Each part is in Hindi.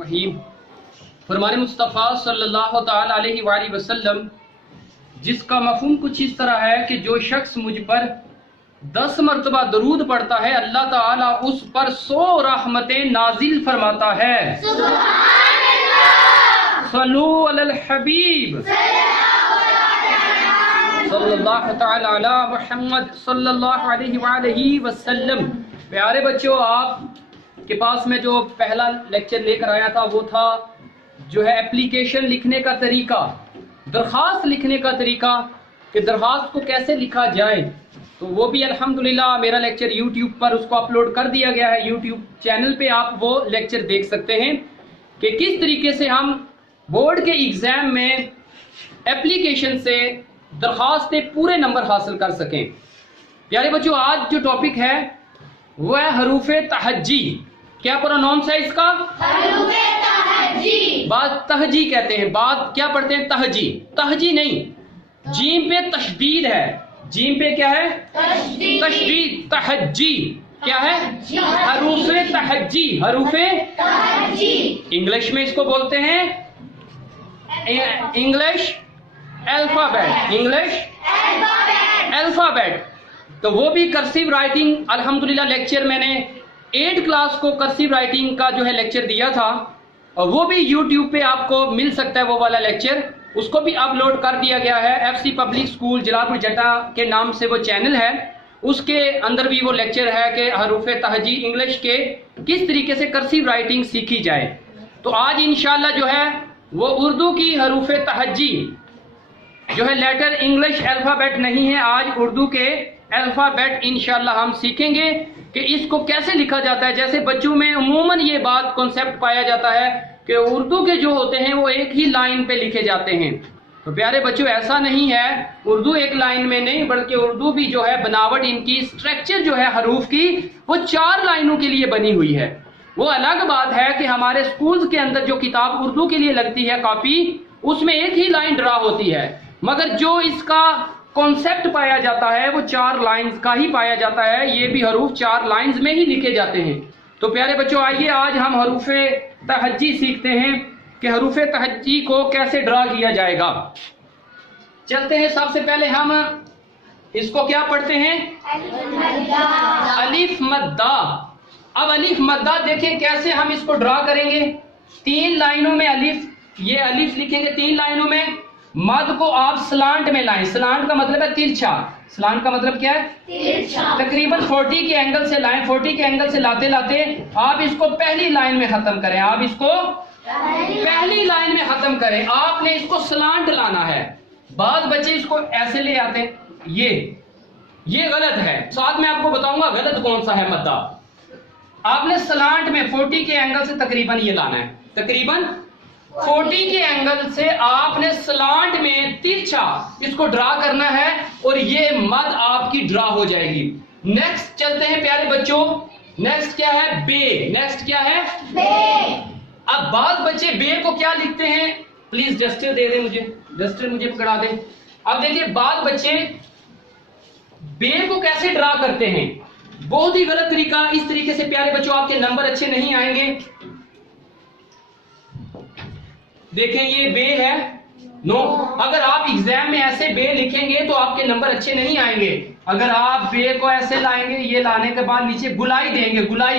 वहीम फरमान मुस्तफ़ा सल्लल्लाहु तआला अलैहि वसल्लम जिसका मफ़हूम कुछ इस तरह है कि जो शख्स मुझ पर 10 मरतबा दरूद पढ़ता है अल्लाह ताला उस पर 100 रहमतें नाजिल फरमाता है। सल्लू अलल हबीब सल्लल्लाहु तआला अला मुहम्मद सल्लल्लाहु अलैहि वसल्लम। प्यारे बच्चों, आप के पास में जो पहला लेक्चर लेकर आया था वो था जो है एप्लीकेशन लिखने का तरीका, दरखास्त लिखने का तरीका कि दरखास्त को कैसे लिखा जाए। तो वो भी अल्हम्दुलिल्लाह मेरा लेक्चर यूट्यूब पर उसको अपलोड कर दिया गया है। यूट्यूब चैनल पे आप वो लेक्चर देख सकते हैं कि किस तरीके से हम बोर्ड के एग्जाम में एप्लीकेशन से दरखास्त पे पूरे नंबर हासिल कर सकें। प्यारे बच्चों, आज जो टॉपिक है वो है हरूफे तहज्जी। क्या प्रोनाउंस है इसका? हरूफे तहज्जी। बात तहजी कहते हैं, बात क्या पढ़ते हैं? तहजी। तहजी नहीं, जीम पे तशदीद है। जीम पे क्या है? तशदीद। तहज्जी क्या है? हरूफे तहज्जी। हरूफे तहज्जी इंग्लिश में इसको बोलते हैं इंग्लिश अल्फाबेट। English alphabet. तो वो भी कर्सिव राइटिंग अल्हम्दुलिल्लाह लेक्चर मैंने 8 क्लास को कर्सिव राइटिंग का जो है लेक्चर दिया था, और वो भी यूट्यूब पे आपको मिल सकता है। वो वाला लेक्चर उसको भी अपलोड कर दिया गया है। एफसी पब्लिक स्कूल जलालपुर जटा के नाम से वो चैनल है, उसके अंदर भी वो लेक्चर है कि हरूफे तहजी इंग्लिश के किस तरीके से कर्सिव राइटिंग सीखी जाए। तो आज इंशाल्लाह जो है वो उर्दू की हरूफे तहजी जो है लेटर इंग्लिश अल्फाबेट नहीं है, आज उर्दू के अल्फाबेट इंशाल्लाह हम सीखेंगे कि इसको कैसे लिखा जाता है। जैसे बच्चों में अमूमन ये बात कॉन्सेप्ट पाया जाता है कि उर्दू के जो होते हैं वो एक ही लाइन पे लिखे जाते हैं। तो प्यारे बच्चों, ऐसा नहीं है। उर्दू एक लाइन में नहीं, बल्कि उर्दू भी जो है बनावट इनकी स्ट्रक्चर जो है हरूफ की वो 4 लाइनों के लिए बनी हुई है। वो अलग बात है कि हमारे स्कूल्स के अंदर जो किताब उर्दू के लिए लगती है कॉपी, उसमें एक ही लाइन ड्रा होती है, मगर जो इसका कॉन्सेप्ट पाया जाता है वो 4 लाइंस का ही पाया जाता है। ये भी हरूफ 4 लाइंस में ही लिखे जाते हैं। तो प्यारे बच्चों, आइए आज हम हरूफे तहज्जी सीखते हैं कि हरूफे तहज्जी को कैसे ड्रा किया जाएगा। चलते हैं, सबसे पहले हम इसको क्या पढ़ते हैं? अलिफ मद्दा। अब अलिफ मद्दा देखिए कैसे हम इसको ड्रा करेंगे। 3 लाइनों में अलिफ, ये अलिफ लिखेंगे 3 लाइनों में। मद को आप स्लांट में लाएं। स्लांट का मतलब है तिरछा। स्लांट का मतलब क्या है? तिरछा। तकरीबन 40 के एंगल से लाएं। 40 के एंगल से लाते लाते आप इसको पहली लाइन में खत्म करें। आप इसको पहली लाइन में खत्म करें। आपने इसको स्लांट लाना है। बाद बच्चे इसको ऐसे ले आते हैं, ये गलत है। साथ में आपको बताऊंगा गलत कौन सा है मद्दा। आपने स्लांट में 40 के एंगल से तकरीबन ये लाना है। तकरीबन 40 के एंगल से आपने स्लांट में तिरछा इसको ड्रा करना है और ये मद आपकी ड्रा हो जाएगी। नेक्स्ट चलते हैं प्यारे बच्चों। नेक्स्ट क्या है? बे। नेक्स्ट क्या है? बे। अब बाद बच्चे बे को क्या लिखते हैं? प्लीज डस्टर दे दे मुझे, डस्टर मुझे पकड़ा दे। अब देखिए बाद बच्चे बे को कैसे ड्रा करते हैं। बहुत ही गलत तरीका। इस तरीके से प्यारे बच्चों आपके नंबर अच्छे नहीं आएंगे। देखें ये बे है। नो, अगर आप एग्जाम में ऐसे बे लिखेंगे तो आपके नंबर अच्छे नहीं आएंगे। अगर आप बे को ऐसे लाएंगे, ये लाने के बाद नीचे गुलाई देंगे। गुलाई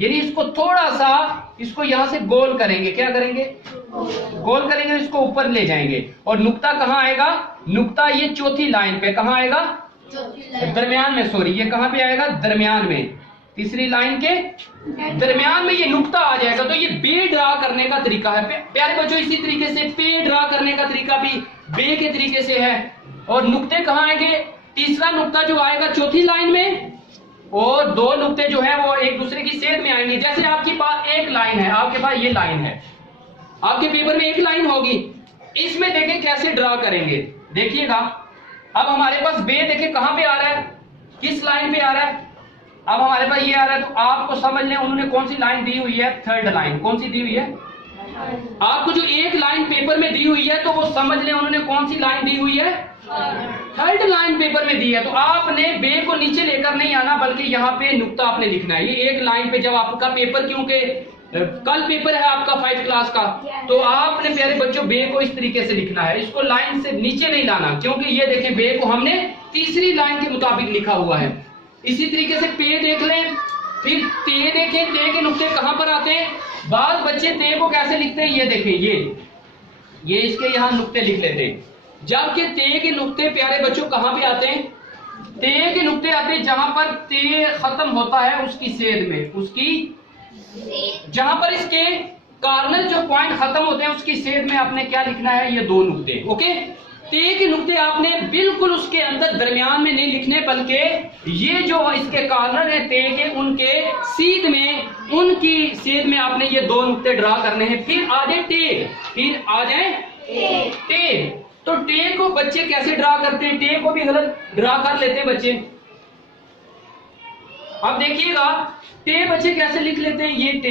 यानी इसको थोड़ा सा इसको यहां से गोल करेंगे। क्या करेंगे? गोल करेंगे, इसको ऊपर ले जाएंगे। और नुक्ता कहां आएगा? नुक्ता ये चौथी लाइन पे कहां आएगा? दरमियान में। सॉरी, ये कहां पे आएगा? दरमियान में। तीसरी लाइन के दरमियान में ये नुक्ता आ जाएगा। तो ये बे ड्रा करने का तरीका है प्यारे बच्चों। इसी तरीके से पे ड्रा करने का तरीका भी बे के तरीके से है। और नुक्ते कहां आएंगे? तीसरा नुक्ता जो आएगा चौथी लाइन में, और 2 नुक्ते जो है वो एक दूसरे की सेध में आएंगे। जैसे आपके पास एक लाइन है, आपके पास ये लाइन है, आपके पेपर में एक लाइन होगी। इसमें देखें कैसे ड्रा करेंगे, देखिएगा। अब हमारे पास बे देखें कहां पे आ रहा है, किस लाइन पे आ रहा है। अब हमारे पास ये आ रहा है, तो आपको समझ लें उन्होंने कौन सी लाइन दी हुई है? 3rd line. कौन सी दी हुई है? आपको जो एक लाइन पेपर में दी हुई है तो वो समझ लें उन्होंने कौन सी लाइन दी हुई है? 3rd लाइन पेपर में दी है। तो आपने बे को नीचे लेकर नहीं आना, बल्कि यहाँ पे नुक्ता आपने लिखना है। ये एक लाइन पे जब आपका पेपर, क्योंकि कल पेपर है आपका 5 क्लास का, तो आपने प्यारे बच्चों बे को इस तरीके से लिखना है, इसको लाइन से नीचे नहीं लाना, क्योंकि ये देखें बे को हमने तीसरी लाइन के मुताबिक लिखा हुआ है। इसी तरीके से पे देख लें, फिर ते देखें, ते के नुक्ते कहां पर आते हैं, बाद बच्चे ते को कैसे लिखते हैं, ये देखें, ये इसके यहां नुक्ते लिख लेते हैं, जबकि ते के नुक्ते प्यारे बच्चों कहां पे आते हैं, ते के नुक्ते आते हैं जहां पर ते खत्म होता है उसकी सेध में, उसकी जहां पर इसके कार्नर जो पॉइंट खत्म होते हैं उसकी सेध में आपने क्या लिखना है, ये 2 नुक्ते। ओके, ते के नुक्ते आपने बिल्कुल उसके अंदर दरमियान में नहीं लिखने, बल्कि ये जो इसके कार्नर है ते के, उनके सीध में, उनकी सेध में आपने ये 2 नुक्ते ड्रा करने हैं। फिर आ जाए टे, फिर आ जाए टे। तो टे को बच्चे कैसे ड्रा करते हैं, टे को भी गलत ड्रा कर लेते हैं बच्चे। अब देखिएगा टे बच्चे कैसे लिख लेते हैं, ये टे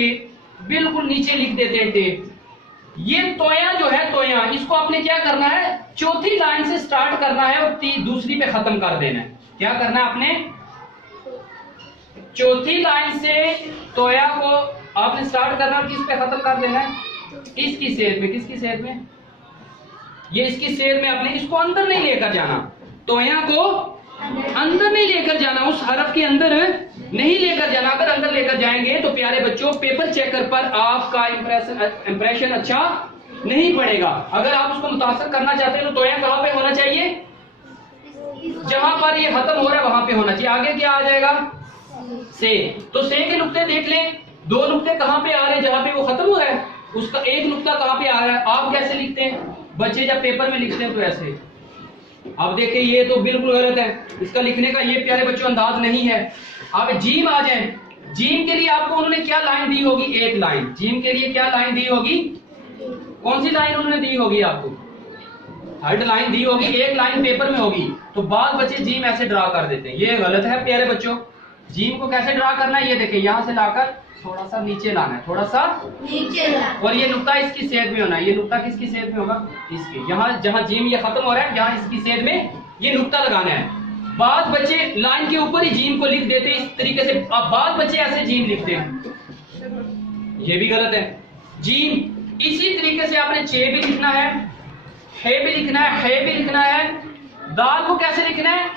बिल्कुल नीचे लिख देते हैं टे। ये तोया जो है, तोया, इसको आपने क्या करना है, चौथी लाइन से स्टार्ट करना है और दूसरी पे खत्म कर देना है। क्या करना है आपने, चौथी लाइन से तोया को आपने स्टार्ट करना है, किस पे खत्म कर देना है, इसकी सेध में। किसकी सेध में, ये इसकी सेध में। आपने इसको अंदर नहीं लेकर जाना, तोया को अंदर नहीं लेकर जाना, उस हरफ के अंदर नहीं लेकर जाना। अगर अंदर लेकर जाएंगे तो प्यारे बच्चों पेपर चेकर पर आपका इंप्रेशन अच्छा नहीं पड़ेगा। अगर आप उसको मुतासर करना चाहते हैं तो तोया कहां पे होना चाहिए, जहां पर ये खत्म हो रहा है वहां पे होना चाहिए। आगे क्या आ जाएगा, से। तो से के नुक्ते देख लें, 2 नुक्ते कहां पे आ रहे हैं, जहां पे वो खत्म हो रहा है उसका एक नुक्ता कहां पे आ रहा है। आप कैसे लिखते हैं बच्चे, जब पेपर में लिखते हैं तो ऐसे। अब देखिए ये तो बिल्कुल गलत है, इसका लिखने का ये प्यारे बच्चों अंदाज नहीं है। अब जीम आ जाए, जीम के लिए आपको उन्होंने क्या लाइन दी होगी, एक लाइन। जीम के लिए क्या लाइन दी होगी, कौन सी लाइन उन्होंने दी होगी आपको, थर्ड लाइन दी होगी, एक लाइन पेपर में होगी। तो बाद बच्चे जीम ऐसे ड्रा कर देते हैं, ये गलत है प्यारे बच्चों। जीम को कैसे ड्रा करना है, ये देखिए यहां से लाकर थोड़ा सा नीचे लाना है, थोड़ा सा नीचे लाना, और ये नुक्ता इसकी सेध में होना है। ये नुक्ता किसकी सेध में होगा, इसकी, यहाँ जहां जीम ये खत्म हो रहा है यहाँ इसकी सेध में ये नुक्ता लगाना है। बाद बच्चे लाइन के ऊपर ही जीम को लिख देते हैं इस तरीके से। अब बाद बच्चे ऐसे जीम लिखते हैं, ये भी गलत है। जीम इसी तरीके से आपने चे भी लिखना है, हे भी लिखना है, हे भी लिखना है। दाल को कैसे लिखना है,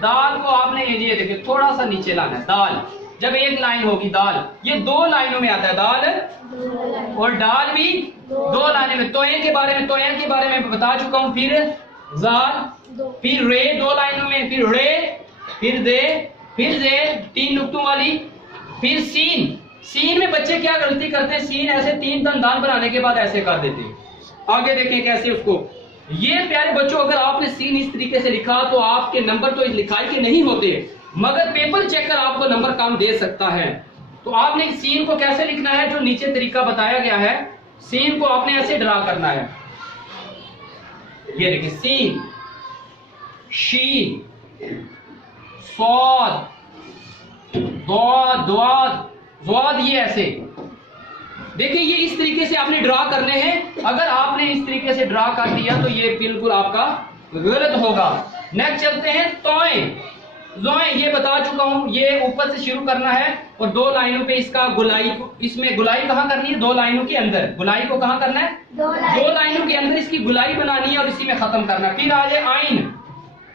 दाल को आपने ये देखिए थोड़ा सा नीचे लाना है। दाल जब एक लाइन होगी, दाल ये 2 लाइनों में आता है, दाल और डाल भी 2 लाइनों में। तोये के बारे में, तोया के बारे में बता चुका हूं। फिर जाल, फिर रे 2 लाइनों में, फिर रे, फिर दे, फिर दे 3 नुक्तों वाली, फिर सीन। सीन में बच्चे क्या गलती करते हैं, सीन ऐसे 3 दंदान बनाने के बाद ऐसे कर देते हैं। आगे देखें कैसे उसको। ये प्यारे बच्चों अगर आपने सीन इस तरीके से लिखा तो आपके नंबर तो लिखाई के नहीं होते, मगर पेपर चेकर आपको नंबर कम दे सकता है। तो आपने सीन को कैसे लिखना है, जो नीचे तरीका बताया गया है, सीन को आपने ऐसे ड्रा करना है। ये देखिए सीन, शीन, स्वाद, द्वाद, ज्वाद, ये ऐसे देखिए ये इस तरीके से आपने ड्रा करने हैं। अगर आपने इस तरीके से ड्रा कर दिया तो ये बिल्कुल आपका गलत होगा। नेक्स्ट चलते हैं तोय, जोए, ये बता चुका हूं, ये ऊपर से शुरू करना है और 2 लाइनों पे इसका गुलाई, इसमें गुलाई कहां करनी है, 2 लाइनों के अंदर। गुलाई को कहां करना है, 2 लाइनों के अंदर इसकी गुलाई बनानी है और इसी में खत्म करना है। फिर आ जाए आइन,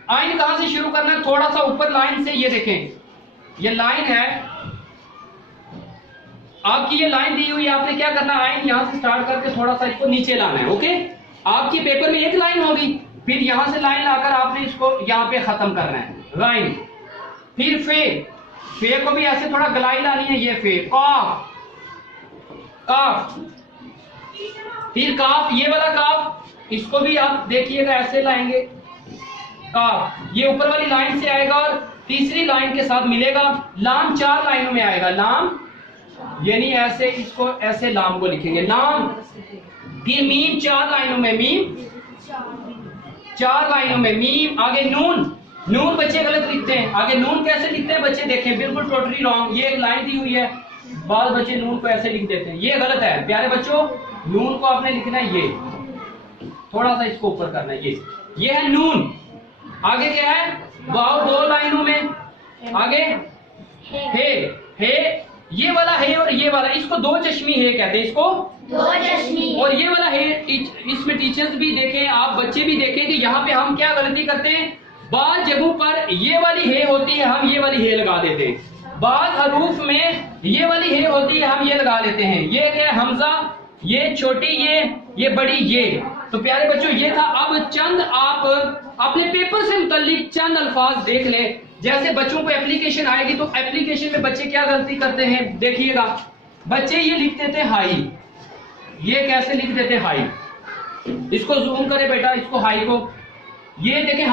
आइन कहां से शुरू करना है, थोड़ा सा ऊपर लाइन से। ये देखें ये लाइन है आपकी, ये लाइन दी हुई है, आपने क्या करना है, आइन यहां से स्टार्ट करके थोड़ा सा इसको नीचे लाना है। ओके, आपकी पेपर में एक लाइन होगी, फिर यहां से लाइन लाकर आपने इसको यहां पे खत्म करना है, लाइन। फिर फे, फे को भी ऐसे थोड़ा गलाई लानी है, ये फे। काफ, काफ, फिर काफ, ये वाला काफ, इसको भी आप देखिएगा ऐसे लाएंगे काफ, ये ऊपर वाली लाइन से आएगा और तीसरी लाइन के साथ मिलेगा। लाम 4 लाइनों में आएगा, लाम यानी ऐसे, इसको ऐसे लाम को लिखेंगे लाम। फिर मीम 4 लाइनों में, मीम 4 लाइनों में, मीम। आगे नून, नून बच्चे गलत लिखते हैं। आगे नून कैसे लिखते हैं बच्चे, देखें बिल्कुल टोटली रॉन्ग। ये एक लाइन दी हुई है, बाद बच्चे नून को ऐसे लिख देते हैं, ये गलत है प्यारे बच्चों। नून को आपने लिखना है ये, थोड़ा सा इसको ऊपर करना है, ये है नून। आगे क्या है, वाव 2 लाइनों में। आगे हे, हे ये वाला है और ये वाला, इसको दो चश्मी है कहते हैं, इसको दो चश्मी। और ये वाला है, इसमें टीचर्स भी देखें, आप बच्चे भी देखें कि यहाँ पे हम क्या गलती करते हैं। बाज जगहों पर ये वाली है होती है, हम ये वाली है लगा देते हैं। बाज हरूफ में ये वाली है होती है, हम ये लगा देते हैं। ये क्या है, हमजा, ये छोटी, ये बड़ी, ये। तो प्यारे बच्चों ये था। अब चंद आप अपने पेपर से मुताल्लिक चंद अल्फाज देख लें। जैसे बच्चों को एप्लीकेशन आएगी तो एप्लीकेशन में बच्चे क्या गलती करते हैं, देखिएगा। बच्चे ये लिख देते हाई, ये कैसे लिख देते हाई, इसको जूम करे बेटा, इसको हाई को, ये देखें